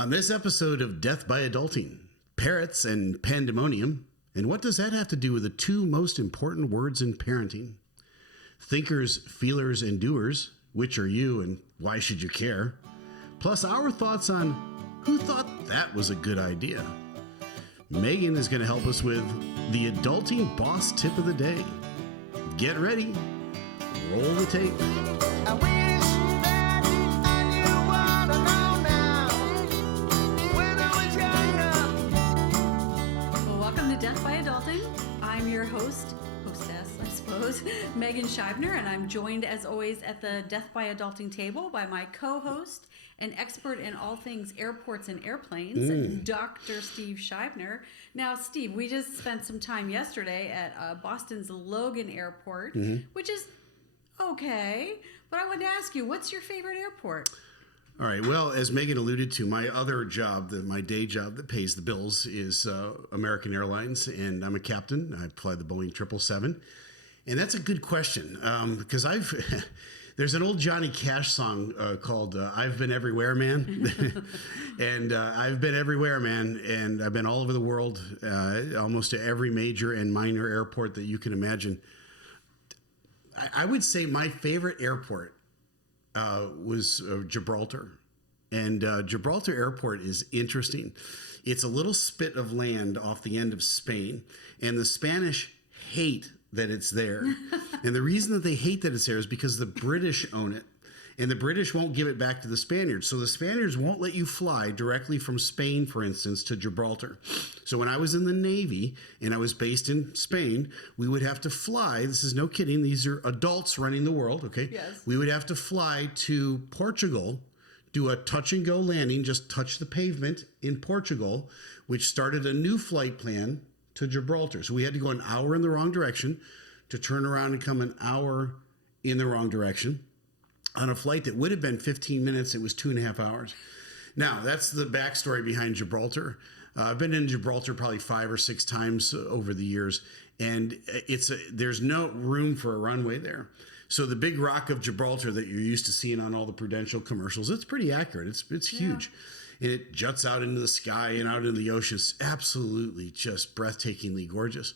On this episode of Death by Adulting, parrots and pandemonium, and what does that have to do with the two most important words in parenting? Thinkers, feelers, and doers, which are you and why should you care? Plus our thoughts on who thought that was a good idea. Megan is going to help us with the adulting boss tip of the day. Get ready, roll the tape. I wish that I knew what I know now when I was younger. Well, welcome to Death by Adulting. I'm your hostess, I suppose, Megan Scheibner, and I'm joined as always at the Death by Adulting table by my co-host and expert in all things airports and airplanes, Dr. Steve Scheibner. Now, Steve, we just spent some time yesterday at Boston's Logan Airport, which is okay, but I wanted to ask you, what's your favorite airport? All right. Well, as Megan alluded to, my other job, my day job that pays the bills is American Airlines, and I'm a captain. I fly the Boeing 777. And that's a good question because there's an old Johnny Cash song called I've Been Everywhere, Man. And I've been everywhere, man. And I've been all over the world, almost to every major and minor airport that you can imagine. I would say my favorite airport was Gibraltar. And Gibraltar Airport is interesting. It's a little spit of land off the end of Spain. And the Spanish hate that it's there. And the reason that they hate that it's there is because the British own it. And the British won't give it back to the Spaniards. So the Spaniards won't let you fly directly from Spain, for instance, to Gibraltar. So when I was in the Navy and I was based in Spain, we would have to fly. This is no kidding. These are adults running the world, okay? Yes. We would have to fly to Portugal, do a touch and go landing, just touch the pavement in Portugal, which started a new flight plan to Gibraltar. So we had to go an hour in the wrong direction to turn around and come an hour in the wrong direction. On a flight that would have been 15 minutes, it was 2.5 hours. Now, that's the backstory behind Gibraltar. I've been in Gibraltar probably 5 or 6 times over the years, and there's no room for a runway there. So the big rock of Gibraltar that you're used to seeing on all the Prudential commercials, it's pretty accurate. It's huge. And it juts out into the sky and out into the ocean. It's absolutely just breathtakingly gorgeous.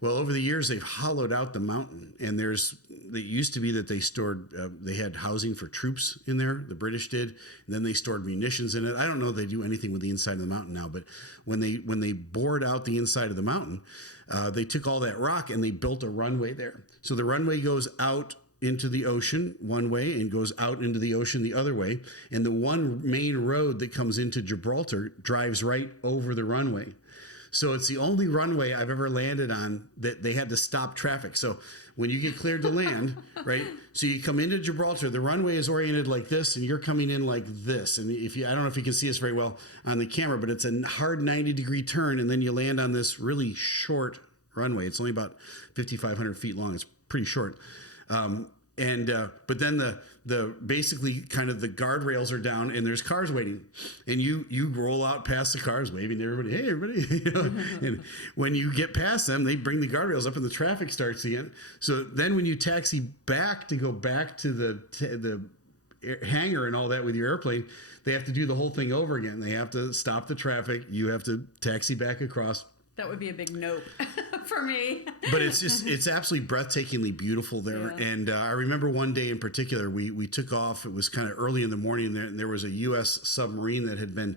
Well, over the years, they've hollowed out the mountain, and it used to be that they had housing for troops in there, the British did, and then they stored munitions in it. I don't know if they do anything with the inside of the mountain now, but when they bored out the inside of the mountain, they took all that rock and they built a runway there. So the runway goes out into the ocean one way and goes out into the ocean the other way, and the one main road that comes into Gibraltar drives right over the runway. So it's the only runway I've ever landed on that they had to stop traffic. So when you get cleared to land, right? So you come into Gibraltar, the runway is oriented like this, and you're coming in like this. And I don't know if you can see us very well on the camera, but it's a hard 90-degree turn, and then you land on this really short runway. It's only about 5,500 feet long. It's pretty short. But then the basically kind of the guardrails are down and there's cars waiting, and you roll out past the cars waving to everybody. Hey, everybody. You know? And when you get past them, they bring the guardrails up and the traffic starts again. So then when you taxi back to go back to the hangar and all that with your airplane, they have to do the whole thing over again. They have to stop the traffic. You have to taxi back across. That would be a big nope for me. But it's absolutely breathtakingly beautiful there. Yeah. And I remember one day in particular, we took off. It was kind of early in the morning, and there was a U.S. submarine that had been,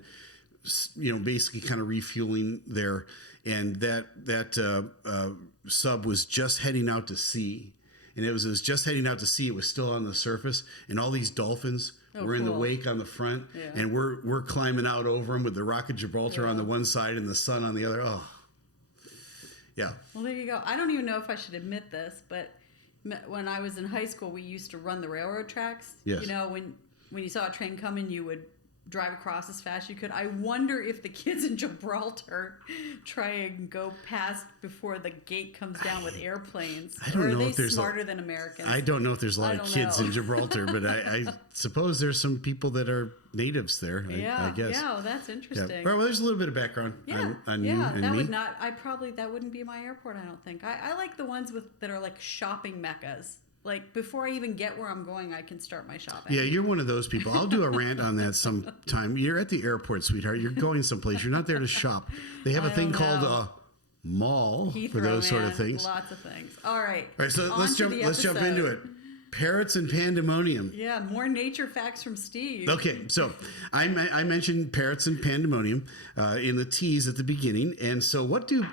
basically kind of refueling there. And that sub was just heading out to sea. And it was just heading out to sea. It was still on the surface. And all these dolphins were in the wake on the front. Yeah. And we're climbing out over them with the Rock of Gibraltar on the one side and the sun on the other. Oh, yeah. Well, there you go. I don't even know if I should admit this, but when I was in high school, we used to run the railroad tracks. Yes. You know, when you saw a train coming, you would drive across as fast as you could. I wonder if the kids in Gibraltar try and go past before the gate comes down with airplanes. I don't know if there's they're smarter than Americans. I don't know if there's a lot of kids in Gibraltar, but I suppose there's some people that are natives there. I guess. Yeah, well, that's interesting. Yeah. Well, there's a little bit of background on you and me. That wouldn't be my airport, I don't think. I like the ones that are like shopping meccas. Like before I even get where I'm going, I can start my shopping. Yeah, you're one of those people. I'll do a rant on that sometime. You're at the airport, sweetheart. You're going someplace. You're not there to shop. They have a thing called a mall Heathrow, for those sort of man. things. Lots of things. All right. All right, so On let's to jump. the Let's jump episode. into it. Parrots and pandemonium. Yeah, more nature facts from Steve. Okay, so I mentioned parrots and pandemonium in the tease at the beginning, and so what do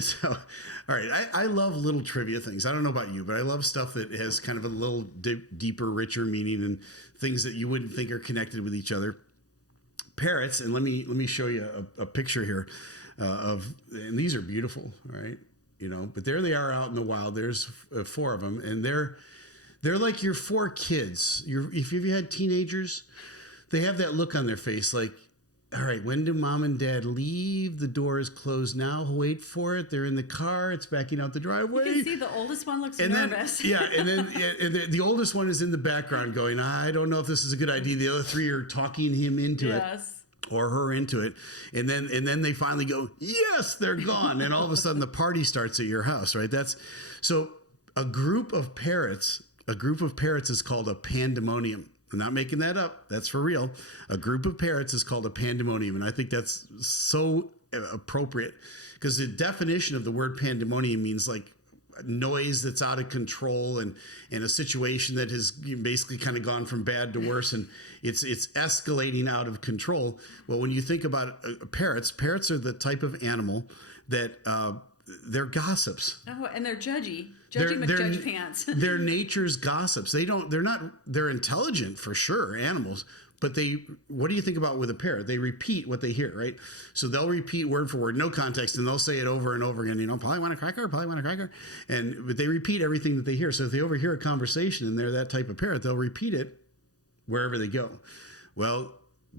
so? All right, I love little trivia things. I don't know about you, but I love stuff that has kind of a little deeper, richer meaning and things that you wouldn't think are connected with each other. Parrots, and let me show you a picture here of, and these are beautiful, all right, you know, but there they are out in the wild. There's 4 of them, and they're like your 4 kids. If you've had teenagers, they have that look on their face like, all right, when do mom and dad leave? The door is closed now. Wait for it. They're in the car. It's backing out the driveway. You can see the oldest one looks And nervous. the oldest one is in the background going, I don't know if this is a good idea. The other 3 are talking him into it. Yes. Or her into it, and then they finally go, yes, they're gone, and all of a sudden the party starts at your house, right? That's so a group of parrots is called a pandemonium. I'm not making that up. That's for real. A group of parrots is called a pandemonium, and I think that's so appropriate because the definition of the word pandemonium means like noise that's out of control and a situation that has basically kind of gone from bad to worse, and it's escalating out of control. Well, when you think about parrots are the type of animal that they're gossips. Oh, and they're judgy They're- McJudge pants. They're nature's gossips. They're intelligent for sure, animals, but what do you think about with a parrot? They repeat what they hear, right? So they'll repeat word for word, no context, and they'll say it over and over again, you know, probably want a cracker, but they repeat everything that they hear. So if they overhear a conversation and they're that type of parrot, they'll repeat it wherever they go. Well,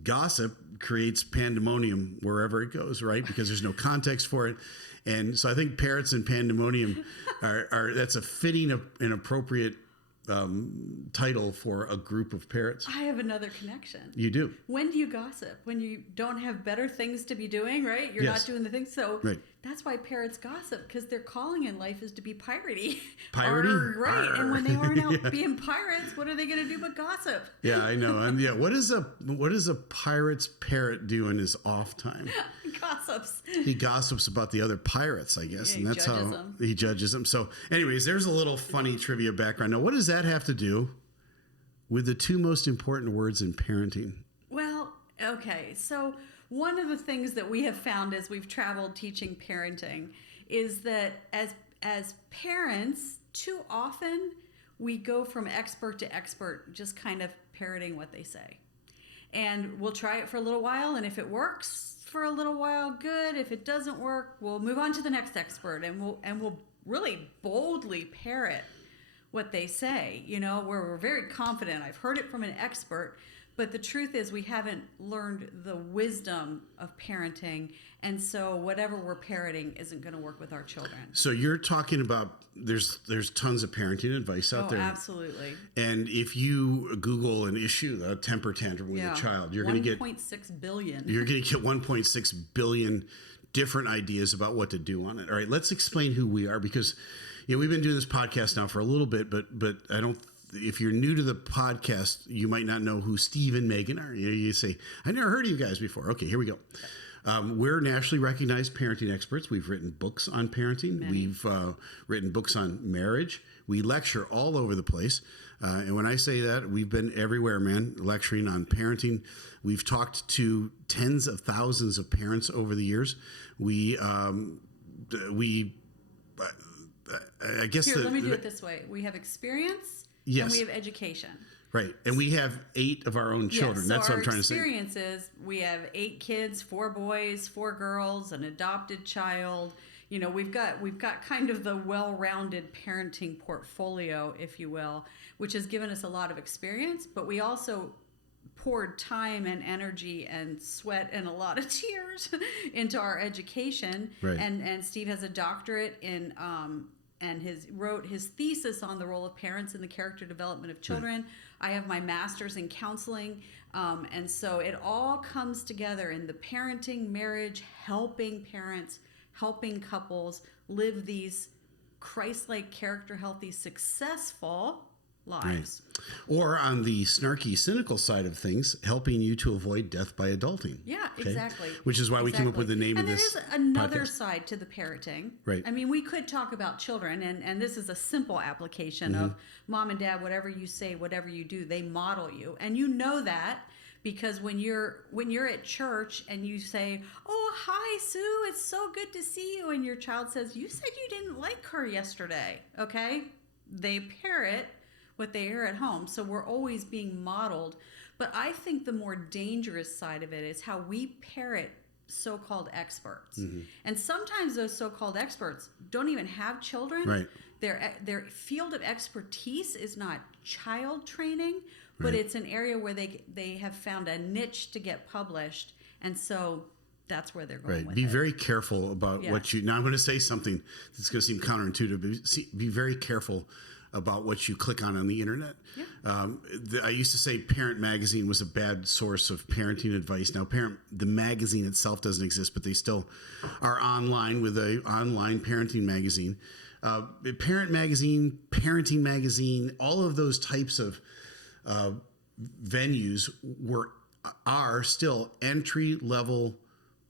gossip creates pandemonium wherever it goes, right? Because there's no context for it. And so I think parrots and pandemonium are that's a fitting and appropriate title for a group of parrots. I have another connection. You do. When do you gossip? When you don't have better things to be doing, right? You're Yes. not doing the things. So Right. that's why parrots gossip, because their calling in life is to be piratey. Piratey? Arr, right. Arr. And when they aren't out Yeah. being pirates, what are they going to do but gossip? Yeah, I know. And yeah, what does a pirate's parrot do in his off time? Gossips. He gossips about the other pirates, I guess, Yeah, and he that's judges how them. he judges them. So, anyways, there's a little funny trivia background. Now, what does that have to do with the 2 most important words in parenting? Well, okay. So one of the things that we have found as we've traveled teaching parenting is that as parents, too often we go from expert to expert, just kind of parroting what they say. And we'll try it for a little while, and if it works for a little while, good. If it doesn't work, we'll move on to the next expert, and we'll really boldly parrot what they say, you know, where we're very confident. I've heard it from an expert, but the truth is we haven't learned the wisdom of parenting, and so whatever we're parroting isn't going to work with our children. So you're talking about there's tons of parenting advice out Oh, there. absolutely. And if you Google an issue, a temper tantrum with a child, you're going to get 1.6 billion. You're going to get 1.6 billion different ideas about what to do on it. All right, let's explain who we are because we've been doing this podcast now for a little bit, but I don't. If you're new to the podcast, you might not know who Steve and Megan are. You say, I never heard of you guys before. Okay, here we go. We're nationally recognized parenting experts. We've written books on parenting. Many. We've written books on marriage. We lecture all over the place. And when I say that, we've been everywhere, man, lecturing on parenting. We've talked to tens of thousands of parents over the years. I guess Here, let me do it this way. We have experience Yes. and we have education. Right. And we have 8 of our own children. Yes, That's so what I'm trying to say. Our experiences, we have 8 kids, 4 boys, 4 girls, an adopted child. You know, we've got kind of the well-rounded parenting portfolio, if you will, which has given us a lot of experience, but we also poured time and energy and sweat and a lot of tears into our education. Right. And Steve has a doctorate in and wrote his thesis on the role of parents in the character development of children. I have my master's in counseling. And so it all comes together in the parenting, marriage, helping parents, helping couples live these Christ-like, character-healthy, successful lives. Or on the snarky, cynical side of things, helping you to avoid death by adulting. Yeah, Okay? exactly. Which is why we came up with the name and of this. And there is another podcast. side to the parenting. Right. I mean, we could talk about children, and this is a simple application Mm-hmm. of mom and dad, whatever you say, whatever you do, they model you. And you know that because when you're at church and you say, "Oh, hi, Sue, it's so good to see you," and your child says, "You said you didn't like her yesterday," okay? They parrot what they hear at home. So we're always being modeled. But I think the more dangerous side of it is how we parrot so-called experts. Mm-hmm. And sometimes those so-called experts don't even have children. Right. Their field of expertise is not child training, but Right. it's an area where they have found a niche to get published. And so that's where they're going Right. with Be it. very careful about Yeah. what you. Now I'm going to say something that's going to seem counterintuitive. But be very careful about what you click on the internet. Yeah. I used to say Parent Magazine was a bad source of parenting advice. Now, the magazine itself doesn't exist, but they still are online with a online parenting magazine. Parent Magazine, Parenting Magazine, all of those types of venues are still entry level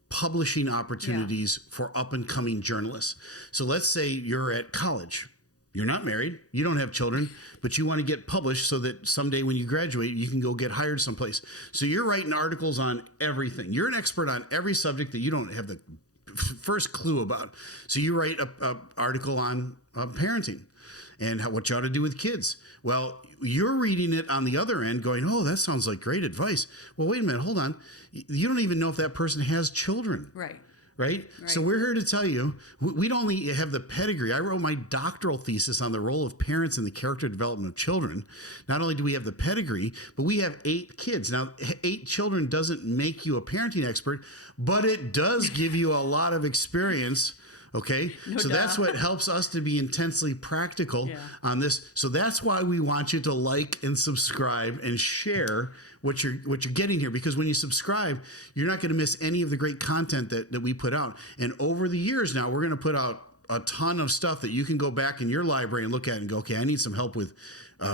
publishing opportunities for up and coming journalists. So let's say you're at college. You're not married, you don't have children, but you want to get published so that someday when you graduate, you can go get hired someplace. So you're writing articles on everything. You're an expert on every subject that you don't have the first clue about. So you write a article on parenting and what you ought to do with kids. Well, you're reading it on the other end going, "Oh, that sounds like great advice." Well, wait a minute, hold on. You don't even know if that person has children. Right? So we're here to tell you, we don't only have the pedigree. I wrote my doctoral thesis on the role of parents in the character development of children. Not only do we have the pedigree, but we have 8 kids. Now, 8 children doesn't make you a parenting expert, but it does give you a lot of experience. Okay. So that's what helps us to be intensely practical on this. So that's why we want you to like and subscribe and share what you're getting here, because when you subscribe, you're not going to miss any of the great content that we put out. And over the years now, we're going to put out a ton of stuff that you can go back in your library and look at and go, "Okay, I need some help with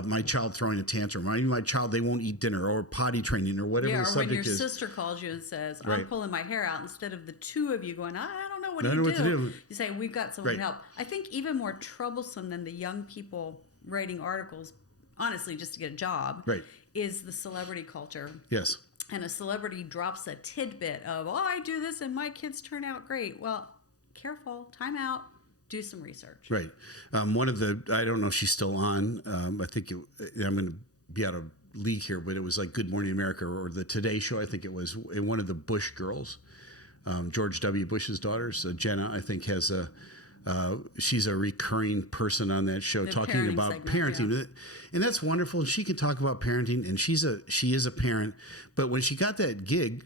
my child throwing a tantrum, or my child, they won't eat dinner, or potty training, or whatever the subject is." Or when your sister calls you and says, "I'm pulling my hair out," instead of the two of you going, "I don't know, what do you do?" You say, "We've got someone to help." I think even more troublesome than the young people writing articles, honestly, just to get a job, is the celebrity culture. Yes. And a celebrity drops a tidbit of, "Oh, I do this and my kids turn out great." Well, careful, time out. Do some research. Right. One of the, I don't know if she's still on. I think I'm going to be out of league here, but it was like Good Morning America or the Today Show. I think it was one of the Bush girls, George W. Bush's daughters. Jenna, I think, has she's a recurring person on that show talking about parenting. And that's wonderful. She can talk about parenting, and she is a parent. But when she got that gig,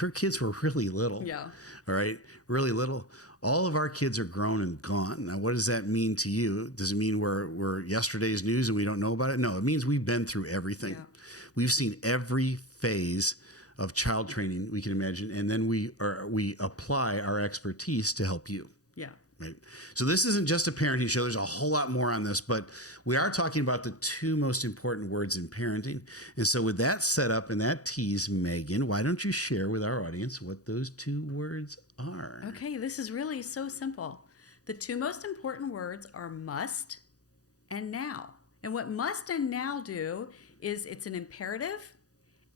her kids were really little. Yeah. All right. Really little. All of our kids are grown and gone. Now, what does that mean to you? Does it mean we're yesterday's news and we don't know about it? No, it means we've been through everything. Yeah. We've seen every phase of child training we can imagine, and then we apply our expertise to help you. Yeah. Right. So this isn't just a parenting show. There's a whole lot more on this, but we are talking about the 2 most important words in parenting. And so with that setup and that tease, Megan, why don't you share with our audience what those 2 words are? Okay, this is really so simple. The 2 most important words are must and now. And what must and now do is it's an imperative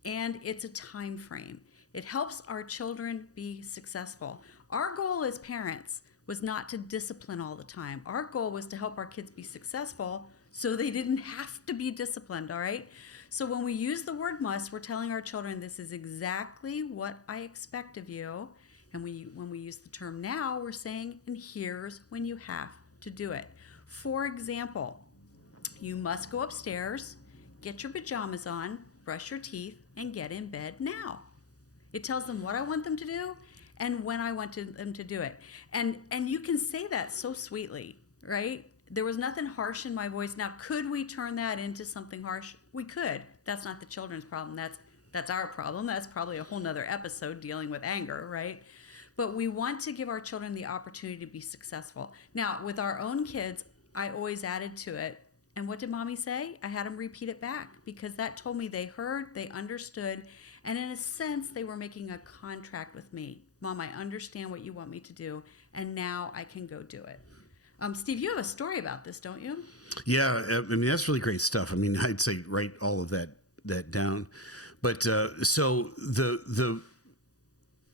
and it's a time frame. It helps our children be successful. Our goal as parents was not to discipline all the time. Our goal was to help our kids be successful so they didn't have to be disciplined, all right? So when we use the word must, we're telling our children this is exactly what I expect of you. And when we use the term now, we're saying, and here's when you have to do it. For example, you must go upstairs, get your pajamas on, brush your teeth, and get in bed now. It tells them what I want them to do and when I want them to do it. And you can say that so sweetly, right? There was nothing harsh in my voice. Now, could we turn that into something harsh? We could. That's not the children's problem. That's our problem. That's probably a whole nother episode dealing with anger, right? But we want to give our children the opportunity to be successful. Now, with our own kids, I always added to it, And what did mommy say? I had them repeat it back because that told me they heard, they understood, and in a sense, they were making a contract with me. Mom, I understand what you want me to do, and now I can go do it. Steve, you have a story about this, don't you? Yeah, I mean, that's really great stuff. I mean, I'd say write all of that down. But so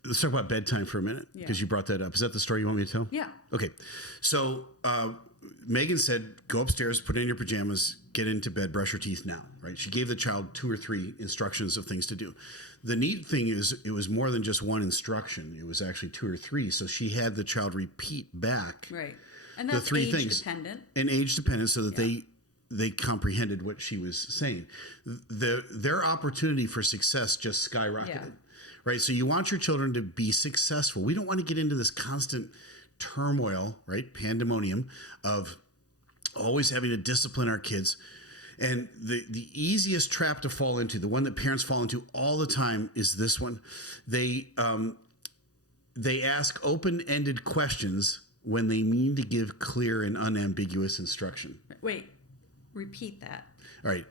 let's talk about bedtime for a minute because you brought that up. Is that the story you want me to tell? Yeah. Okay. So Megan said, go upstairs, put in your pajamas, get into bed, brush your teeth now, right? She gave the child 2 or 3 instructions of things to do. The neat thing is it was more than just one instruction. It was actually 2 or 3. So she had the child repeat back Right. And that's the 3 age things. dependent. And age dependent so that they comprehended what she was saying. Their opportunity for success just skyrocketed. Yeah. Right? So you want your children to be successful. We don't want to get into this constant turmoil, right? Pandemonium of always having to discipline our kids. And the easiest trap to fall into, the one that parents fall into all the time, is this one. They ask open-ended questions when they mean to give clear and unambiguous instruction. Wait, repeat that. All right.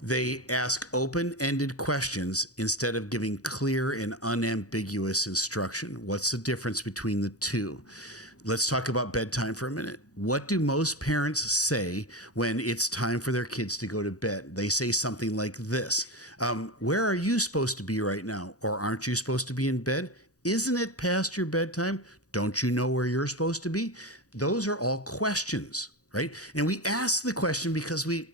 They ask open-ended questions instead of giving clear and unambiguous instruction. What's the difference between the two? Let's talk about bedtime for a minute. What do most parents say when it's time for their kids to go to bed? They say something like this. Where are you supposed to be right now? Or aren't you supposed to be in bed? Isn't it past your bedtime? Don't you know where you're supposed to be? Those are all questions, right? And we ask the question because we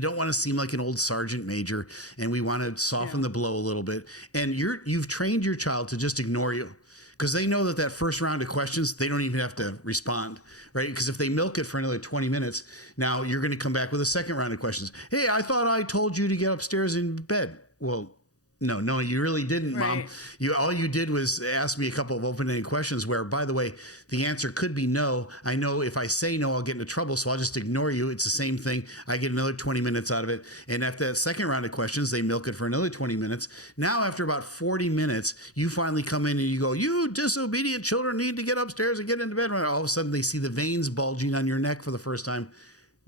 don't want to seem like an old sergeant major, and we want to soften the blow a little bit. And you've trained your child to just ignore you because they know that first round of questions, they don't even have to respond, right? Because if they milk it for another 20 minutes, now you're going to come back with a second round of questions. Hey, I thought I told you to get upstairs in bed. Well, no, you really didn't, Mom. Right. All you did was ask me a couple of open-ended questions where, by the way, the answer could be no. I know if I say no, I'll get into trouble, so I'll just ignore you. It's the same thing. I get another 20 minutes out of it. And after that second round of questions, they milk it for another 20 minutes. Now, after about 40 minutes, you finally come in and you go, you disobedient children need to get upstairs and get into bed. All of a sudden, they see the veins bulging on your neck for the first time.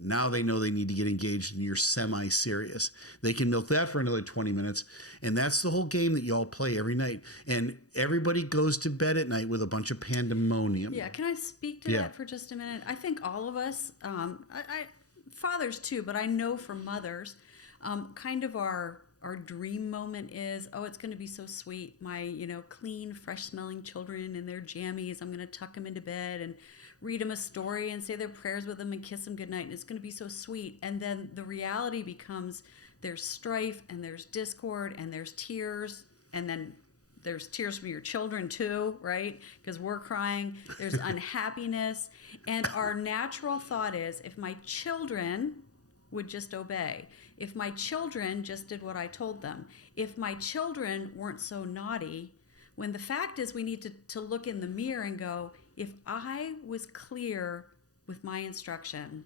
Now they know they need to get engaged and you're semi-serious. They can milk that for another 20 minutes. And that's the whole game that y'all play every night. And everybody goes to bed at night with a bunch of pandemonium. Yeah, can I speak to that for just a minute? I think all of us, fathers too, but I know for mothers, kind of our dream moment is, it's going to be so sweet. My, clean, fresh-smelling children in their jammies, I'm going to tuck them into bed and read them a story and say their prayers with them and kiss them goodnight, and it's going to be so sweet. And then the reality becomes there's strife and there's discord and there's tears, and then there's tears from your children too, right? Because we're crying. There's unhappiness. And our natural thought is, if my children would just obey, if my children just did what I told them, if my children weren't so naughty, when the fact is we need to look in the mirror and go, if I was clear with my instruction,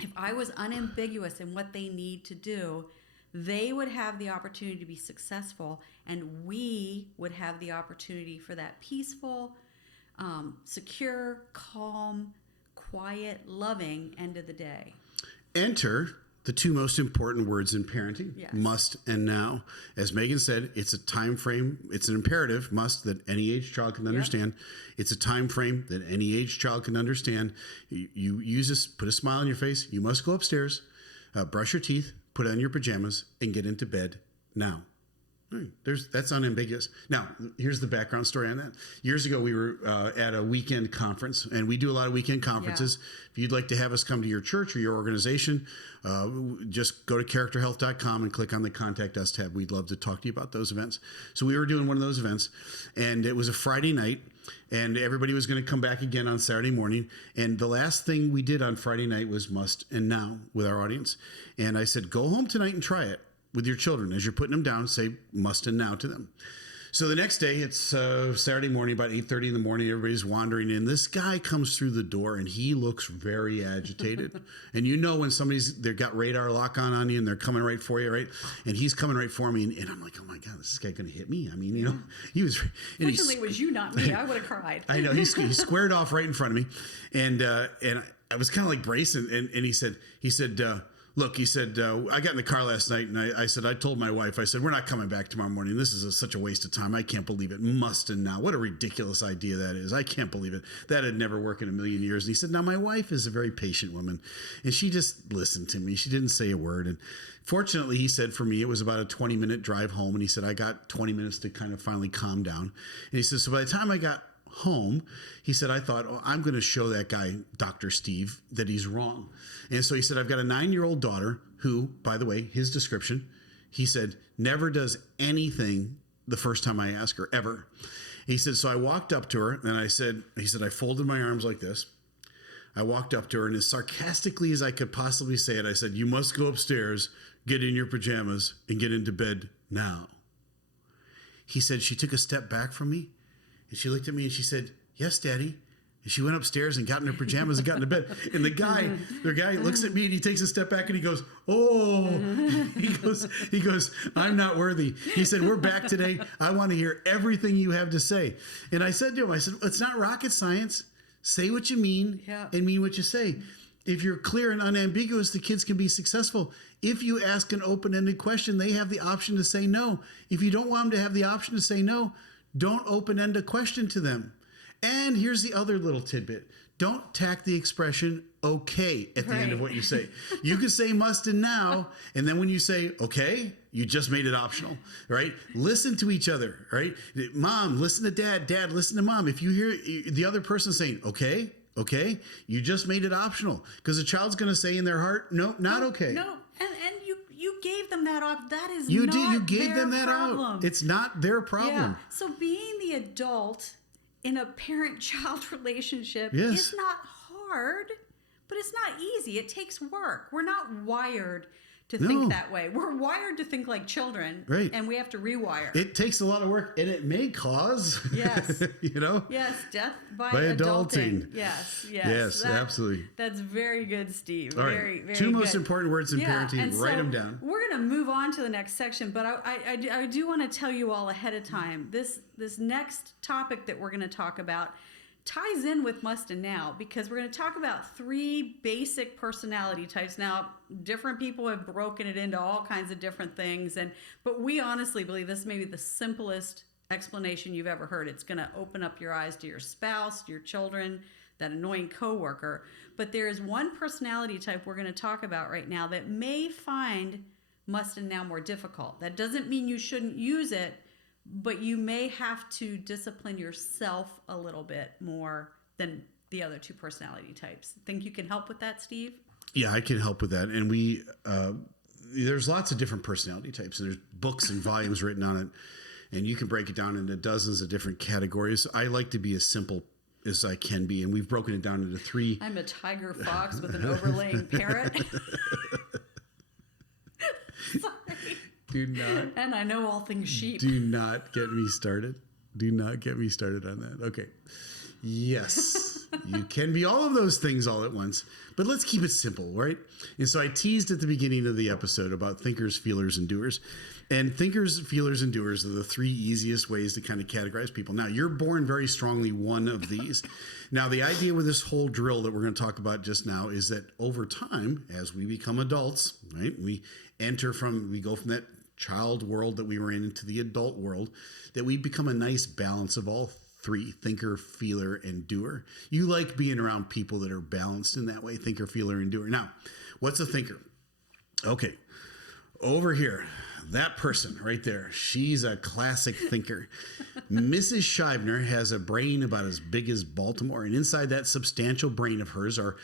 if I was unambiguous in what they need to do, they would have the opportunity to be successful, and we would have the opportunity for that peaceful, secure, calm, quiet, loving end of the day. Enter the 2 most important words in parenting, Yes. must and now. As Megan said, it's a time frame. It's an imperative, must, that any age child can understand. It's a time frame that any age child can understand. You use this, put a smile on your face. You must go upstairs, brush your teeth, put on your pajamas, and get into bed now. That's unambiguous. Now, here's the background story on that. Years ago, we were at a weekend conference, and we do a lot of weekend conferences. Yeah. If you'd like to have us come to your church or your organization, just go to characterhealth.com and click on the Contact Us tab. We'd love to talk to you about those events. So we were doing one of those events, and it was a Friday night, and everybody was going to come back again on Saturday morning. And the last thing we did on Friday night was must and now with our audience. And I said, go home tonight and try it with your children. As you're putting them down, say must and now to them. So the next day, it's Saturday morning, about 8:30 in the morning. Everybody's wandering in. This guy comes through the door, and he looks very agitated. And you know when they've got radar lock on you, and they're coming right for you, right? And he's coming right for me, and I'm like, oh my God, is this guy going to hit me? I mean, he was. Fortunately, it was you, not me. I would have cried. I know he squared off right in front of me, and I was kind of like bracing, and he said, look, he said, I got in the car last night, and I said, I told my wife, I said, we're not coming back tomorrow morning. This is such a waste of time. I can't believe it. Mustin now. What a ridiculous idea that is. I can't believe it. That'd never work in a million years. And he said, now my wife is a very patient woman, and she just listened to me. She didn't say a word. And fortunately, he said, for me, it was about a 20-minute drive home. And he said, I got 20 minutes to kind of finally calm down. And he said, so by the time I got home, he said, I thought, oh, I'm going to show that guy, Dr. Steve, that he's wrong. And so he said, I've got a 9-year-old daughter who, by the way, his description, he said, never does anything the first time I ask her, ever. He said, so I walked up to her and he said, I folded my arms like this. I walked up to her, and as sarcastically as I could possibly say it, I said, you must go upstairs, get in your pajamas, and get into bed now. He said, she took a step back from me, and she looked at me and she said, yes, Daddy. And she went upstairs and got in her pajamas and got into bed. And the guy looks at me and he takes a step back and he goes, oh, he goes, I'm not worthy. He said, we're back today. I want to hear everything you have to say. And I said to him, I said, it's not rocket science. Say what you mean and mean what you say. If you're clear and unambiguous, the kids can be successful. If you ask an open-ended question, they have the option to say no. If you don't want them to have the option to say no, don't open-end a question to them. And here's the other little tidbit. Don't tack the expression okay at the end of what you say. You can say must and now, and then when you say okay, you just made it optional, right? Listen to each other, right? Mom, listen to dad. Dad, listen to mom. If you hear the other person saying okay, you just made it optional, because the child's going to say in their heart, no, not okay. No, and you gave them that op. That is you not did. You gave their them that problem. out. It's not their problem. Yeah. So being the adult in a parent-child relationship Yes. is not hard, but it's not easy. It takes work. We're not wired to think that way. We're wired to think like children, right? And we have to rewire. It takes a lot of work, and it may cause, yes, yes, death by adulting. Yes, absolutely. That's very good, Steve. All right. Very, very Two good. most important words in parenting. And Write so them down. We're going to move on to the next section, but I do want to tell you all ahead of time. This next topic that we're going to talk about ties in with must and now, because we're going to talk about 3 basic personality types. Now, different people have broken it into all kinds of different things, but we honestly believe this may be the simplest explanation you've ever heard. It's going to open up your eyes to your spouse, your children, that annoying coworker. But there is one personality type we're going to talk about right now that may find must and now more difficult. That doesn't mean you shouldn't use it, but you may have to discipline yourself a little bit more than the other 2 personality types. Think you can help with that, Steve? Yeah, I can help with that. And there's lots of different personality types, and there's books and volumes written on it, and you can break it down into dozens of different categories. I like to be as simple as I can be, and we've broken it down into 3. I'm a tiger fox with an overlaying parrot. Sorry. Do not. And I know all things sheep. Do not get me started. Do not get me started on that. Okay. Yes, you can be all of those things all at once, but let's keep it simple, right? And so I teased at the beginning of the episode about thinkers, feelers, and doers. And thinkers, feelers, and doers are the 3 easiest ways to kind of categorize people. Now, you're born very strongly one of these. Now, the idea with this whole drill that we're going to talk about just now is that over time, as we become adults, right, we go from that child world that we were in into the adult world, that we become a nice balance of all 3, thinker, feeler, and doer. You like being around people that are balanced in that way, thinker, feeler, and doer. Now, what's a thinker? Okay, over here, that person right there, she's a classic thinker. Mrs. Scheibner has a brain about as big as Baltimore, and inside that substantial brain of hers are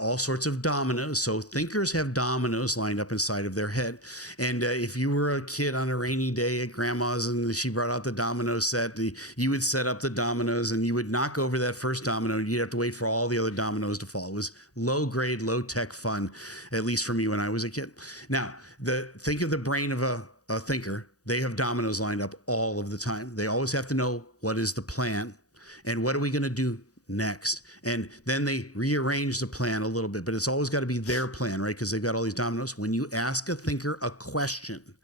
all sorts of dominoes. So thinkers have dominoes lined up inside of their head. And if you were a kid on a rainy day at grandma's and she brought out the domino set, you would set up the dominoes and you would knock over that first domino. You'd have to wait for all the other dominoes to fall. It was low grade, low tech fun, at least for me when I was a kid. Now, think of the brain of a thinker. They have dominoes lined up all of the time. They always have to know what is the plan and what are we going to do next. And then they rearrange the plan a little bit, but it's always got to be their plan, right? Because they've got all these dominoes. When you ask a thinker a question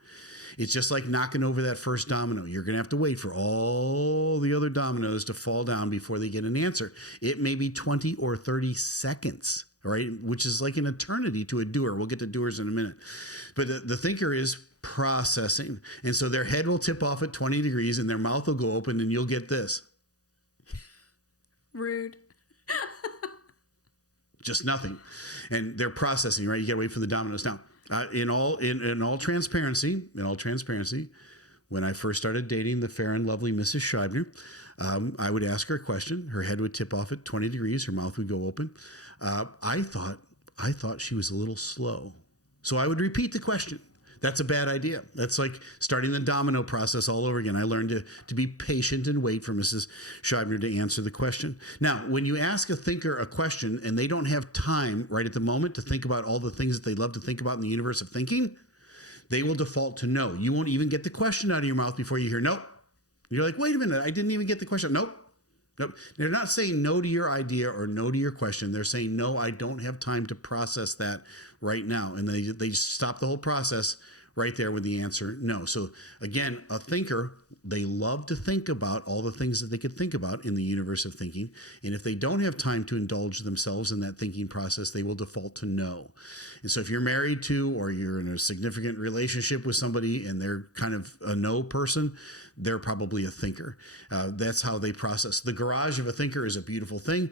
It's just like knocking over that first domino. You're going to have to wait for all the other dominoes to fall down before they get an answer. It may be 20 or 30 seconds, right? Which is like an eternity to a doer. We'll get to doers in a minute. But the thinker is processing. And so their head will tip off at 20 degrees and their mouth will go open and you'll get this. Rude. Just nothing. And they're processing, right? You got to wait for the dominoes. Now, in all transparency, when I first started dating the fair and lovely Mrs. Scheibner, I would ask her a question. Her head would tip off at 20 degrees. Her mouth would go open. I thought she was a little slow. So I would repeat the question. That's a bad idea. That's like starting the domino process all over again. I learned to be patient and wait for Mrs. Scheibner to answer the question. Now, when you ask a thinker a question and they don't have time right at the moment to think about all the things that they love to think about in the universe of thinking, they will default to no. You won't even get the question out of your mouth before you hear nope. You're like, wait a minute, I didn't even get the question. Nope. They're not saying no to your idea or no to your question. They're saying, no, I don't have time to process that right now. And they stop the whole process right there with the answer no. So again, a thinker, they love to think about all the things that they could think about in the universe of thinking. And if they don't have time to indulge themselves in that thinking process, they will default to no. And so if you're married to, or you're in a significant relationship with somebody and they're kind of a no person, they're probably a thinker. That's how they process. The garage of a thinker is a beautiful thing.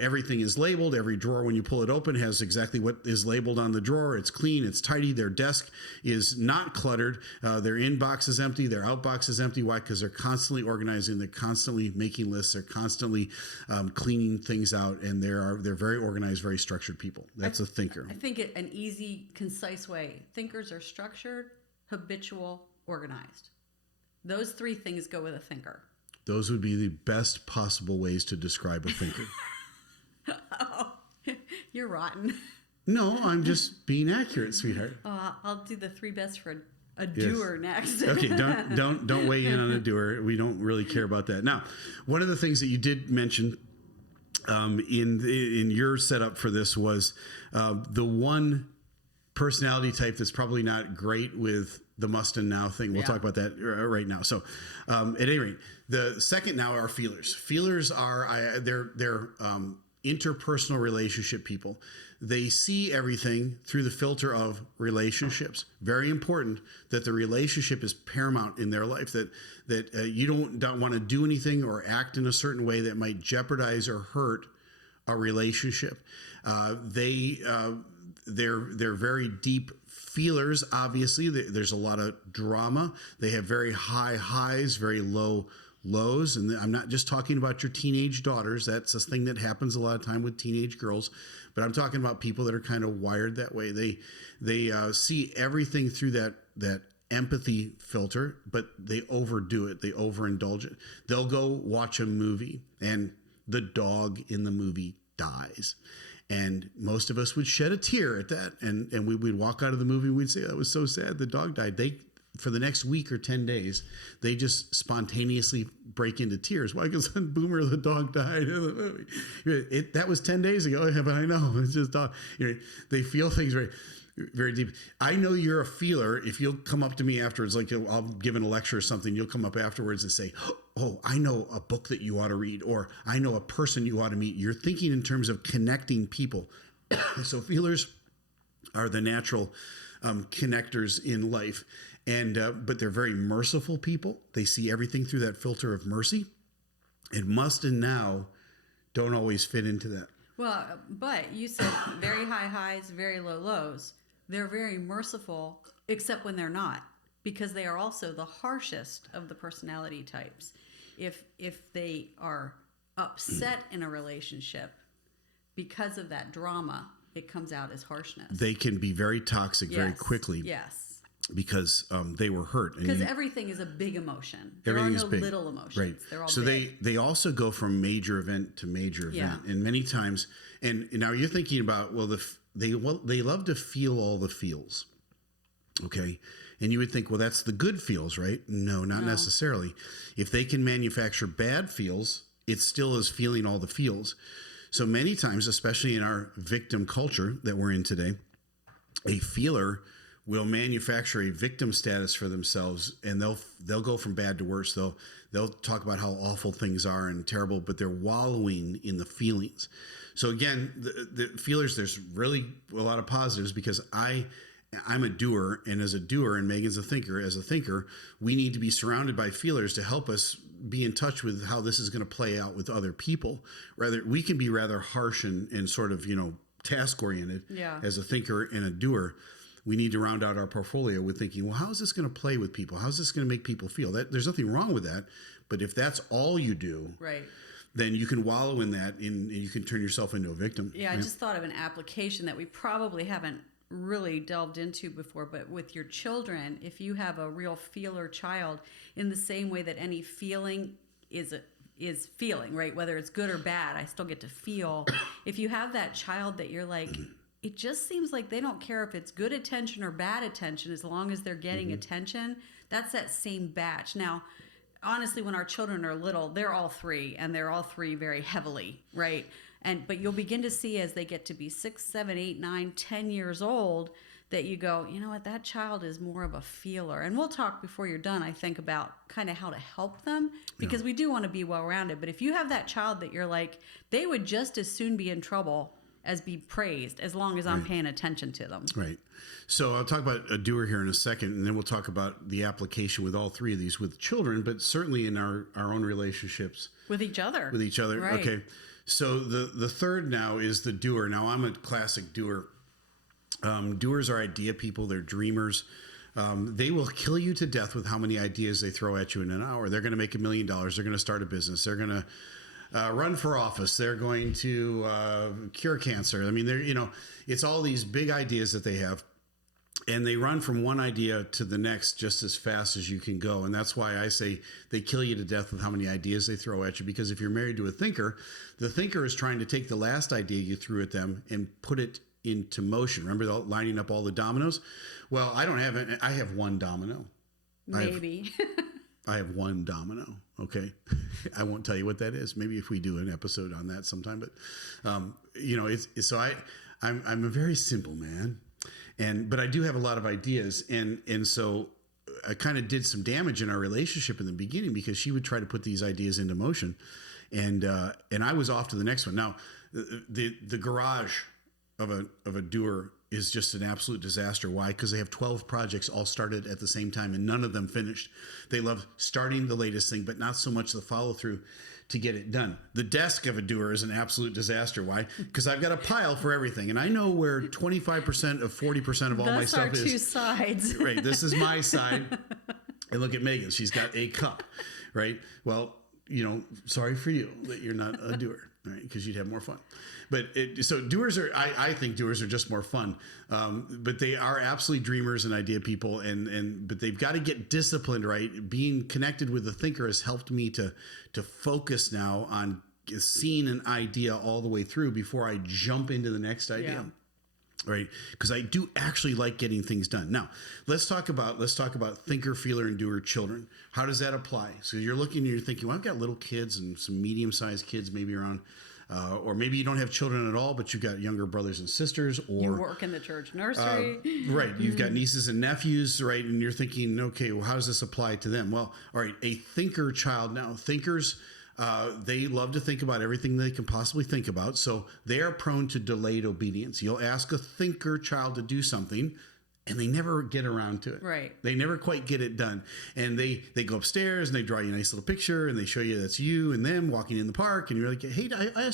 Everything is labeled. Every drawer, when you pull it open, has exactly what is labeled on the drawer. It's clean. It's tidy. Their desk is not cluttered. Their inbox is empty. Their outbox is empty. Why? Because they're constantly organizing. They're constantly making lists. They're constantly cleaning things out. And they're very organized, very structured people. That's a thinker. I think an easy, concise way. Thinkers are structured, habitual, organized. Those three things go with a thinker. Those would be the best possible ways to describe a thinker. Oh, you're rotten. No, I'm just being accurate, sweetheart. I'll do the three best for a doer next. Okay, don't weigh in on a doer. We don't really care about that. Now, one of the things that you did mention in your setup for this was the one personality type that's probably not great with the must and now thing. We'll talk about that right now. So at any rate, the second now are feelers. Feelers are they're interpersonal relationship people. They see everything through the filter of relationships. Very important that the relationship is paramount in their life, that you don't want to do anything or act in a certain way that might jeopardize or hurt a relationship. They're very deep feelers. Obviously, there's a lot of drama. They have very high highs, very low lows. And I'm not just talking about your teenage daughters. That's a thing that happens a lot of time with teenage girls. But I'm talking about people that are kind of wired that way. They see everything through that empathy filter, but they overdo it. They overindulge it. They'll go watch a movie and the dog in the movie dies. And most of us would shed a tear at that. And we'd walk out of the movie and we'd say, that was so sad. The dog died. For the next week or 10 days, they just spontaneously break into tears. Why? Because Boomer, the dog, died in the movie. That was 10 days ago. Yeah, but I know. It's just dog. They feel things very, very deep. I know you're a feeler. If you'll come up to me afterwards, like I'll give a lecture or something, you'll come up afterwards and say, oh, I know a book that you ought to read, or I know a person you ought to meet. You're thinking in terms of connecting people. So feelers are the natural connectors in life. But they're very merciful people. They see everything through that filter of mercy. And must and now don't always fit into that. Well, but you said very high highs, very low lows. They're very merciful, except when they're not, because they are also the harshest of the personality types. If they are upset in a relationship because of that drama, it comes out as harshness. They can be very toxic very quickly. Yes. Because they were hurt. Because everything is a big emotion. There are no little emotions. Right. They're all so big. They also go from major event to major event. And many times, and now you're thinking about, they love to feel all the feels. Okay. And you would think, well, that's the good feels, right? No, not necessarily. If they can manufacture bad feels, it still is feeling all the feels. So many times, especially in our victim culture that we're in today, a feeler will manufacture a victim status for themselves, and they'll go from bad to worse. They'll talk about how awful things are and terrible, but they're wallowing in the feelings. So again, the feelers, there's really a lot of positives because I'm a doer, and as a doer, and Megan's a thinker. As a thinker, we need to be surrounded by feelers to help us be in touch with how this is going to play out with other people. We can be rather harsh and sort of, task oriented as a thinker and a doer. We need to round out our portfolio with thinking, well, how is this going to play with people? How is this going to make people feel? There's nothing wrong with that. But if that's all you do, right, then you can wallow in that and you can turn yourself into a victim. Yeah, I just thought of an application that we probably haven't really delved into before, but with your children, if you have a real feeler child, in the same way that any feeling is feeling, right? Whether it's good or bad, I still get to feel. If you have that child that you're like, it just seems like they don't care if it's good attention or bad attention, as long as they're getting attention, that's that same batch. Now, honestly, when our children are little, they're all three, and they're all three very heavily, right? But you'll begin to see as they get to be 6, 7, 8, 9, 10 years old that you go, you know what, that child is more of a feeler. And we'll talk before you're done, I think, about kind of how to help them, because we do want to be well-rounded. But if you have that child that you're like, they would just as soon be in trouble as be praised, as long as I'm paying attention to them. Right. So I'll talk about a doer here in a second, and then we'll talk about the application with all three of these with children, but certainly in our own relationships. With each other. Right. Okay. So the third now is the doer. Now, I'm a classic doer. Doers are idea people. They're dreamers. They will kill you to death with how many ideas they throw at you in an hour. They're going to make $1 million. They're going to start a business. They're going to run for office. They're going to cure cancer. I mean, it's all these big ideas that they have. And they run from one idea to the next just as fast as you can go. And that's why I say they kill you to death with how many ideas they throw at you. Because if you're married to a thinker, the thinker is trying to take the last idea you threw at them and put it into motion. Remember lining up all the dominoes? Well, I have one domino. Maybe. I have one domino. Okay. I won't tell you what that is. Maybe if we do an episode on that sometime, but I'm a very simple man. But I do have a lot of ideas, and so I kind of did some damage in our relationship in the beginning because she would try to put these ideas into motion, and I was off to the next one. Now, the garage of a doer is just an absolute disaster. Why? Because they have 12 projects all started at the same time, and none of them finished. They love starting the latest thing, but not so much the follow through to get it done. The desk of a doer is an absolute disaster. Why? Because I've got a pile for everything, and I know where 25% of 40% of all my stuff is. That's our two sides. Right. This is my side. And look at Megan. She's got a cup. Right. Well, sorry for you that you're not a doer. Right, because you'd have more fun. But so doers are, I think doers are just more fun. But they are absolutely dreamers and idea people, but they've got to get disciplined, right? Being connected with the thinker has helped me to focus now on seeing an idea all the way through before I jump into the next idea. Yeah. Right, because I do actually like getting things done. Now, let's talk about thinker, feeler, and doer children. How does that apply? So you're thinking, well, I've got little kids and some medium-sized kids maybe around, or maybe you don't have children at all, but you've got younger brothers and sisters, or you work in the church nursery. Right, you've got nieces and nephews, right, and you're thinking, okay, well, how does this apply to them? Well, all right, a thinker child. Now, thinkers. They love to think about everything they can possibly think about. So they are prone to delayed obedience. You'll ask a thinker child to do something and they never get around to it. Right. They never quite get it done. And they go upstairs and they draw you a nice little picture and they show you that's you and them walking in the park. And you're like, hey, I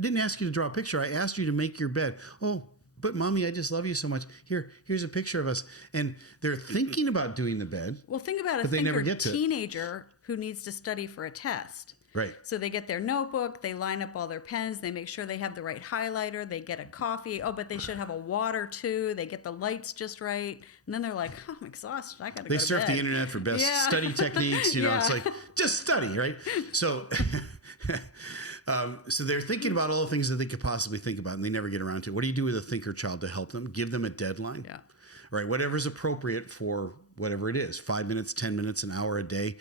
didn't ask you to draw a picture. I asked you to make your bed. Oh, but mommy, I just love you so much. Here's a picture of us. And they're thinking about doing the bed. Well, think about a teenager who needs to study for a test. Right. So they get their notebook, they line up all their pens, they make sure they have the right highlighter, they get a coffee. Oh, but they should have a water too. They get the lights just right. And then they're like, oh, I'm exhausted. I got to go to bed. They surf the internet for best study techniques. It's like, just study, right? So so they're thinking about all the things that they could possibly think about, and they never get around to it. What do you do with a thinker child to help them? Give them a deadline. Yeah. Right. Whatever's appropriate for whatever it is, 5 minutes, 10 minutes, an hour a day.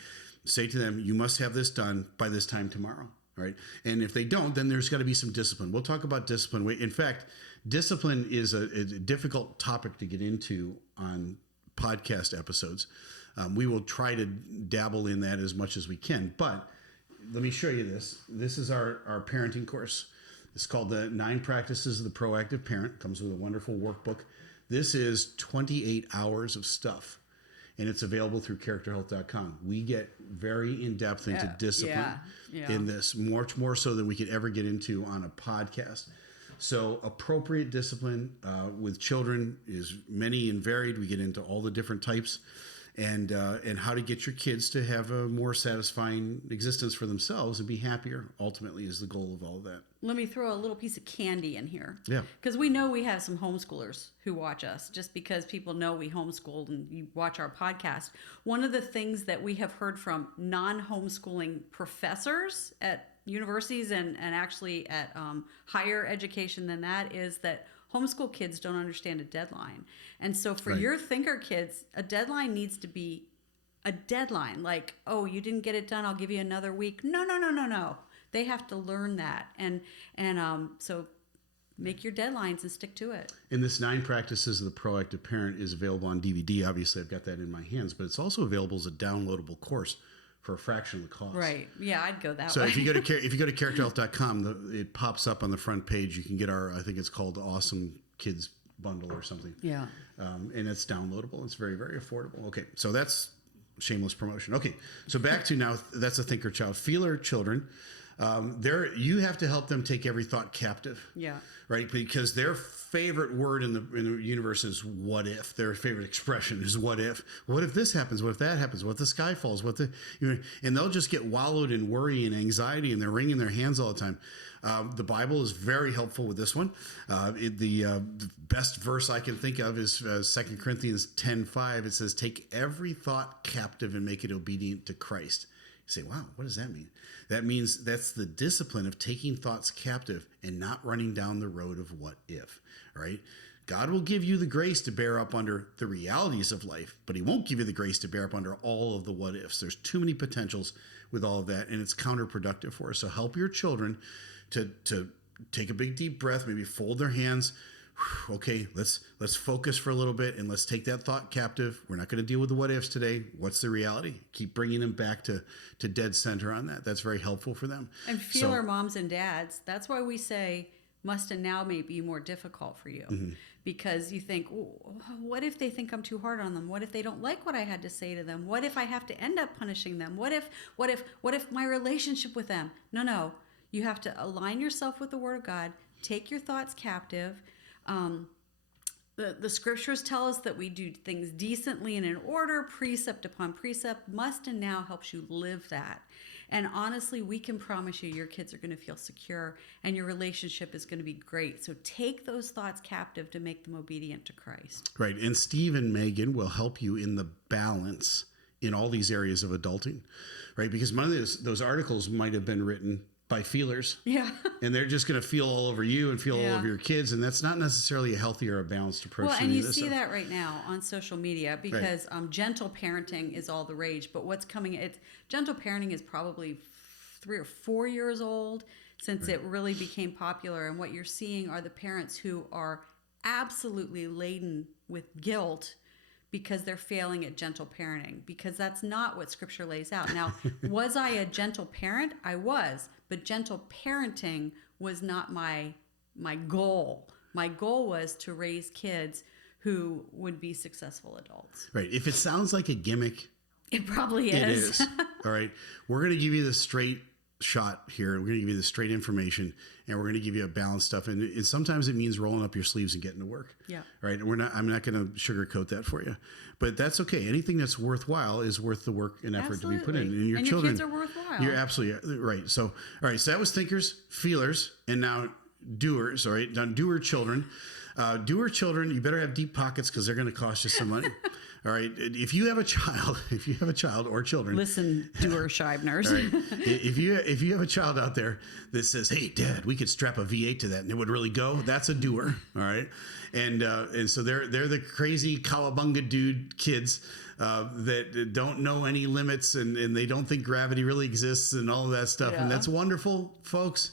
Say to them, you must have this done by this time tomorrow. All right. And if they don't, then there's got to be some discipline. We'll talk about discipline. In fact, discipline is a difficult topic to get into on podcast episodes. We will try to dabble in that as much as we can. But let me show you this. This is our parenting course. It's called the 9 Practices of the Proactive Parent. It comes with a wonderful workbook. This is 28 hours of stuff, and it's available through characterhealth.com. We get very in-depth into discipline in this, much more so than we could ever get into on a podcast. So appropriate discipline with children is many and varied. We get into all the different types and how to get your kids to have a more satisfying existence for themselves and be happier, ultimately, is the goal of all of that. Let me throw a little piece of candy in here. Yeah. Because we know we have some homeschoolers who watch us, just because people know we homeschooled and you watch our podcast. One of the things that we have heard from non-homeschooling professors at universities and actually at higher education than that is that homeschool kids don't understand a deadline. And so for your thinker kids, a deadline needs to be a deadline. Like, oh, you didn't get it done, I'll give you another week. No. They have to learn that. And so make your deadlines and stick to it. And this 9 Practices of the Proactive Parent is available on DVD. Obviously, I've got that in my hands, but it's also available as a downloadable course for a fraction of the cost. Right. Yeah, I'd go that way. So if you go to characterhealth.com, it pops up on the front page. You can get I think it's called Awesome Kids Bundle or something. Yeah. And it's downloadable. It's very, very affordable. Okay, so that's shameless promotion. Okay, so back to now, that's a thinker child. Feeler children, you have to help them take every thought captive. Yeah. Right, because their favorite word in the universe is what if. Their favorite expression is what if. What if this happens? What if that happens? What if the sky falls? And they'll just get wallowed in worry and anxiety, and they're wringing their hands all the time. The Bible is very helpful with this one. The best verse I can think of is 2 Corinthians 10:5. It says, "Take every thought captive and make it obedient to Christ." You say, wow, what does that mean? That means that's the discipline of taking thoughts captive and not running down the road of what if, right? God will give you the grace to bear up under the realities of life, but he won't give you the grace to bear up under all of the what ifs. There's too many potentials with all of that, and it's counterproductive for us. So help your children to take a big deep breath, maybe fold their hands. Okay, let's focus for a little bit and let's take that thought captive. We're not going to deal with the what ifs today. What's the reality? Keep bringing them back to dead center on that. That's very helpful for them. And feeler moms and dads, that's why we say must and now may be more difficult for you. Mm-hmm. Because you think, what if they think I'm too hard on them? What if they don't like what I had to say to them? What if I have to end up punishing them? What if my relationship with them? No. You have to align yourself with the Word of God. Take your thoughts captive. The scriptures tell us that we do things decently and in order, precept upon precept. Must and now helps you live that. And honestly, we can promise you your kids are going to feel secure and your relationship is going to be great. So take those thoughts captive to make them obedient to Christ. Right. And Steve and Megan will help you in the balance in all these areas of adulting, right? Because one of those articles might have been written by feelers. Yeah. And they're just going to feel all over you and feel all over your kids. And that's not necessarily a healthy or a balanced approach. Well, and you see that right now on social media because gentle parenting is all the rage. But what's coming, gentle parenting is probably 3 or 4 years old since it really became popular. And what you're seeing are the parents who are absolutely laden with guilt because they're failing at gentle parenting, because that's not what Scripture lays out. Now, was I a gentle parent? I was, but gentle parenting was not my goal. My goal was to raise kids who would be successful adults. Right. If it sounds like a gimmick, it probably is. It is. All right. We're going to give you the straight shot here. We're going to give you the straight information, and we're going to give you a balanced stuff. And sometimes it means rolling up your sleeves and getting to work. Yeah. Right. And I'm not going to sugarcoat that for you, but that's okay. Anything that's worthwhile is worth the work and effort to be put in. And your children, kids are worthwhile. You're absolutely right. So, all right. So that was thinkers, feelers, and now doers. All right. Now doer children, you better have deep pockets because they're going to cost you some money. All right. If you have a child or children, Listen, doer Scheibners. all right, if you have a child out there that says, "Hey, Dad, we could strap a V8 to that and it would really go," that's a doer. All right. And so they're the crazy cowabunga dude kids that don't know any limits and they don't think gravity really exists and all of that stuff. Yeah. And that's wonderful, folks.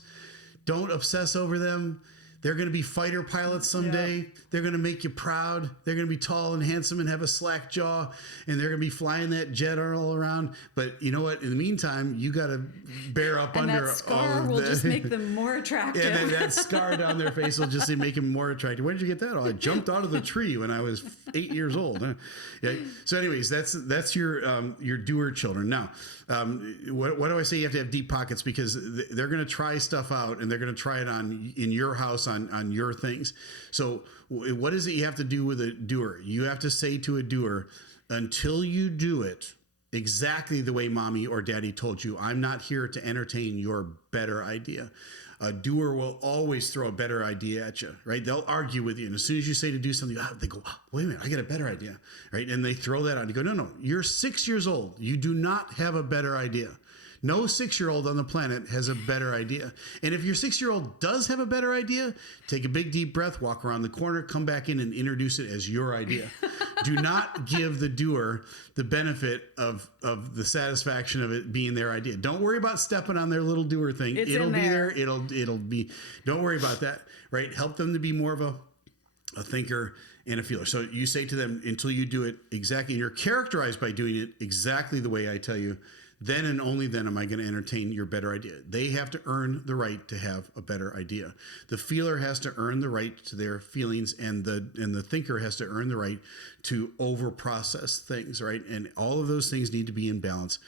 Don't obsess over them. They're going to be fighter pilots someday. Yeah. They're going to make you proud. They're going to be tall and handsome and have a slack jaw, and they're going to be flying that jet all around. But you know what? In the meantime, you got to bear up And under that all scar of will that. just make them more attractive. And that scar down their face will just make them more attractive. Where did you get that? Oh, I jumped out of the tree when I was 8 years old. Huh? Yeah. So, anyways, that's your doer children. Now, what do I say? You have to have deep pockets because they're going to try stuff out and they're going to try it on in your house on your things. So, what is it you have to do with a doer? You have to say to a doer, until you do it exactly the way mommy or daddy told you, I'm not here to entertain your better idea. A doer will always throw a better idea at you, right? They'll argue with you. And as soon as you say to do something, they go, oh, wait a minute, I got a better idea, right? And they throw that out. You go, no, you're 6 years old. You do not have a better idea. No 6-year-old on the planet has a better idea. And if your 6-year-old does have a better idea, take a big deep breath, walk around the corner, come back in and introduce it as your idea. Do not give the doer the benefit of the satisfaction of it being their idea. Don't worry about stepping on their little doer thing. It'll be there. It'll be, don't worry about that, right? Help them to be more of a thinker and a feeler. So you say to them, until you do it exactly, and you're characterized by doing it exactly the way I tell you, then and only then am I going to entertain your better idea. They have to earn the right to have a better idea. The feeler has to earn the right to their feelings, and the thinker has to earn the right to over-process things, right? And all of those things need to be in balance.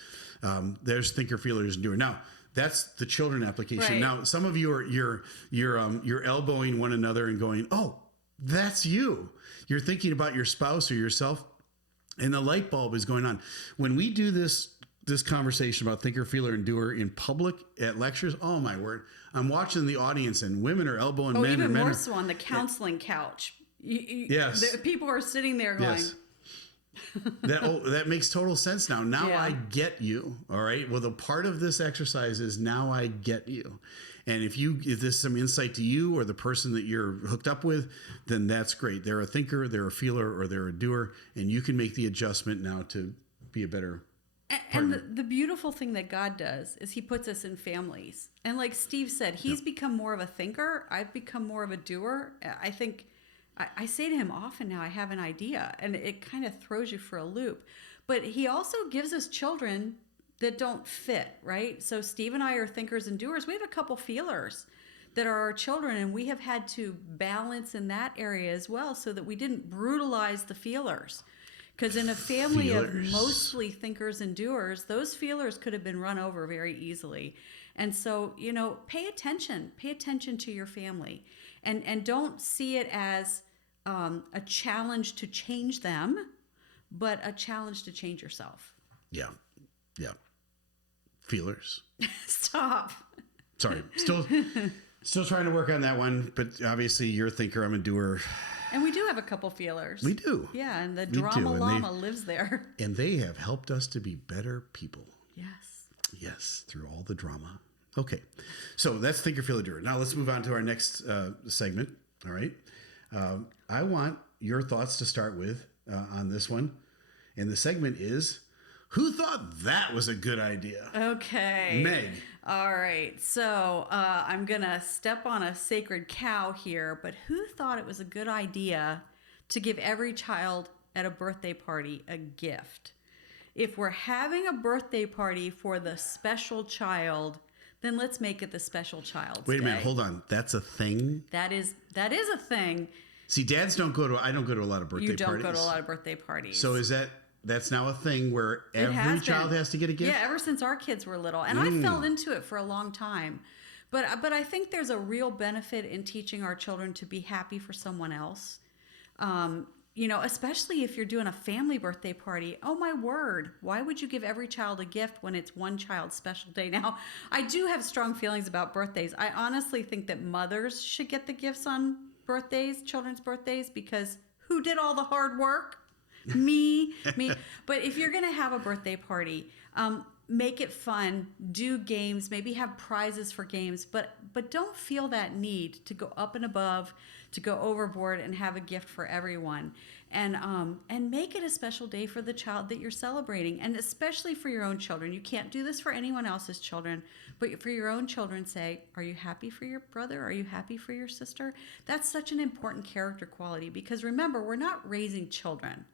There's thinker, feelers, and doer. Now, that's the children application. Right. Now, some of you are you're elbowing one another and going, "Oh, that's you." You're thinking about your spouse or yourself, and the light bulb is going on. When we do this conversation about thinker, feeler, and doer in public at lectures, oh my word, I'm watching the audience and women are elbowing men. Even and men more are, so on the counseling couch. Yes. The people are sitting there going, yes. That makes total sense now. Now Yeah. I get you. All right. Well, the part of this exercise is now I get you. And if this is some insight to you or the person that you're hooked up with, then that's great. They're a thinker, they're a feeler, or they're a doer, and you can make the adjustment now to be a better. And the beautiful thing that God does is he puts us in families. And like Steve said, he's become more of a thinker. I've become more of a doer. I think I say to him often now, I have an idea, and it kind of throws you for a loop. But he also gives us children that don't fit, right? So Steve and I are thinkers and doers. We have a couple feelers that are our children, and we have had to balance in that area as well so that we didn't brutalize the feelers. Because in a family of mostly thinkers and doers, those feelers could have been run over very easily. And so, pay attention to your family, and don't see it as a challenge to change them, but a challenge to change yourself. Yeah. Feelers. Stop. Sorry. Still trying to work on that one, but obviously you're a thinker, I'm a doer. And we do have a couple feelers. We do. Yeah, and the We do, drama and llama lives there. And they have helped us to be better people. Yes. Through all the drama. Okay. So that's thinker, feeler, doer. Now let's move on to our next segment. All right. I want your thoughts to start with on this one. And the segment is, who thought that was a good idea? Okay. Meg. All right. So I'm going to step on a sacred cow here, but who thought it was a good idea to give every child at a birthday party a gift? If we're having a birthday party for the special child, then let's make it the special child's Wait a minute. day. Hold on. That's a thing? That is a thing. See, I don't go to a lot of birthday parties. You don't go to a lot of birthday parties. So that's now a thing where It every has child been. has to get a gift? Yeah, ever since our kids were little. And I fell into it for a long time. But I think there's a real benefit in teaching our children to be happy for someone else. Especially if you're doing a family birthday party. Oh, my word. Why would you give every child a gift when it's one child's special day? Now, I do have strong feelings about birthdays. I honestly think that mothers should get the gifts on birthdays, children's birthdays, because who did all the hard work? me. But if you're going to have a birthday party, make it fun, do games, maybe have prizes for games, but don't feel that need to go up and above, to go overboard and have a gift for everyone. And make it a special day for the child that you're celebrating, and especially for your own children. You can't do this for anyone else's children, but for your own children, say, are you happy for your brother? Are you happy for your sister? That's such an important character quality, because remember, we're not raising children.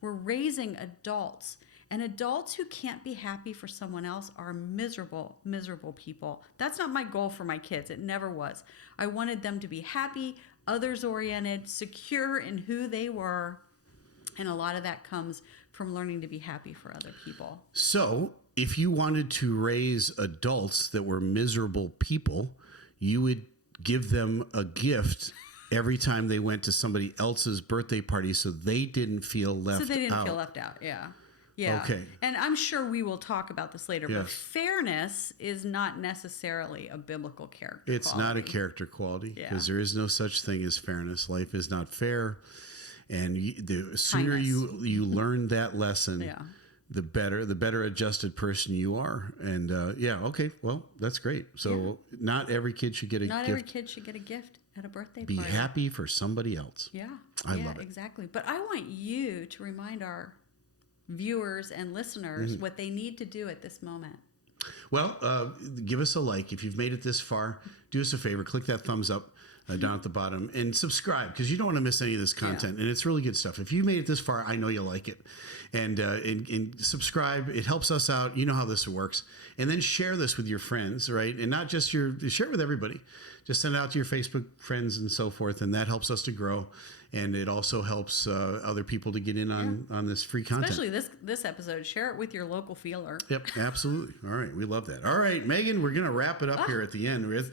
We're raising adults. And adults who can't be happy for someone else are miserable, miserable people. That's not my goal for my kids. It never was. I wanted them to be happy, others-oriented, secure in who they were. And a lot of that comes from learning to be happy for other people. So if you wanted to raise adults that were miserable people, you would give them a gift every time they went to somebody else's birthday party so they didn't feel left out. So they didn't feel left out, yeah. Yeah. Okay. And I'm sure we will talk about this later, but Yes. fairness is not necessarily a biblical character It's quality. not a character quality, Yeah. because there is no such thing as fairness. Life is not fair. And the sooner Kindness. you learn that lesson, Yeah. the better adjusted person you are. And okay, well, that's great. So not every kid should get a Not gift. every kid should get a gift at a birthday Be party. happy for somebody else. Yeah. I love it. Exactly. But I want you to remind our viewers and listeners Mm-hmm. what they need to do at this moment. Well, give us a like. If you've made it this far, do us a favor. Click that thumbs up down at the bottom and subscribe, because you don't want to miss any of this content. And it's really good stuff. If you made it this far, I know you like it. And subscribe. It helps us out. You know how this works. And then share this with your friends, right? And not just share it with everybody. Just send it out to your Facebook friends and so forth. And that helps us to grow. And it also helps other people to get in on this free content. Especially this episode. Share it with your local feeler. Yep, absolutely. All right, we love that. All right, Megan, we're going to wrap it up here at the end with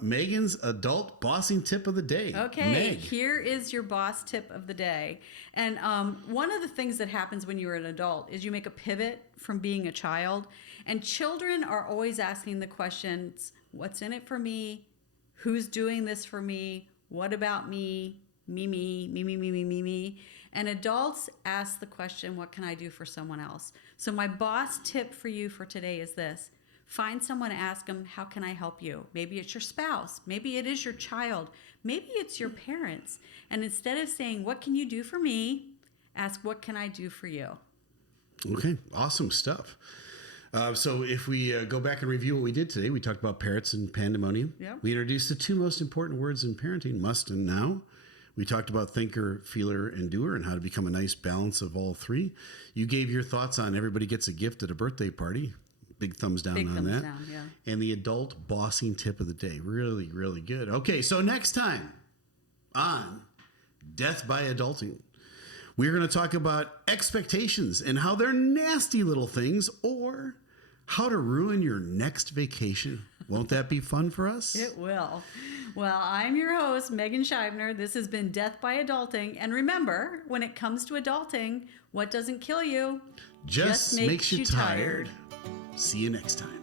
Megan's adult bossing tip of the day. Okay, Meg. here is your boss tip of the day. And one of the things that happens when you're an adult is you make a pivot from being a child. And children are always asking the questions, what's in it for me? Who's doing this for me? What about me? Me. And adults ask the question, what can I do for someone else? So my boss tip for you for today is this. Find someone, ask them, how can I help you? Maybe it's your spouse. Maybe it is your child. Maybe it's your parents. And instead of saying, what can you do for me? Ask, what can I do for you? Okay, awesome stuff. So if we go back and review what we did today, we talked about parrots and pandemonium. Yep. We introduced the two most important words in parenting, must and now. We talked about thinker, feeler, and doer, and how to become a nice balance of all three. You gave your thoughts on everybody gets a gift at a birthday party. Big thumbs down Big on thumbs that. down, yeah. And the adult bossing tip of the day. Really, really good. Okay, so next time on Death by Adulting, we're going to talk about expectations and how they're nasty little things, or how to ruin your next vacation. Won't that be fun for us? It will. Well, I'm your host, Megan Scheibner. This has been Death by Adulting. And remember, when it comes to adulting, what doesn't kill you Just makes you tired. See you next time.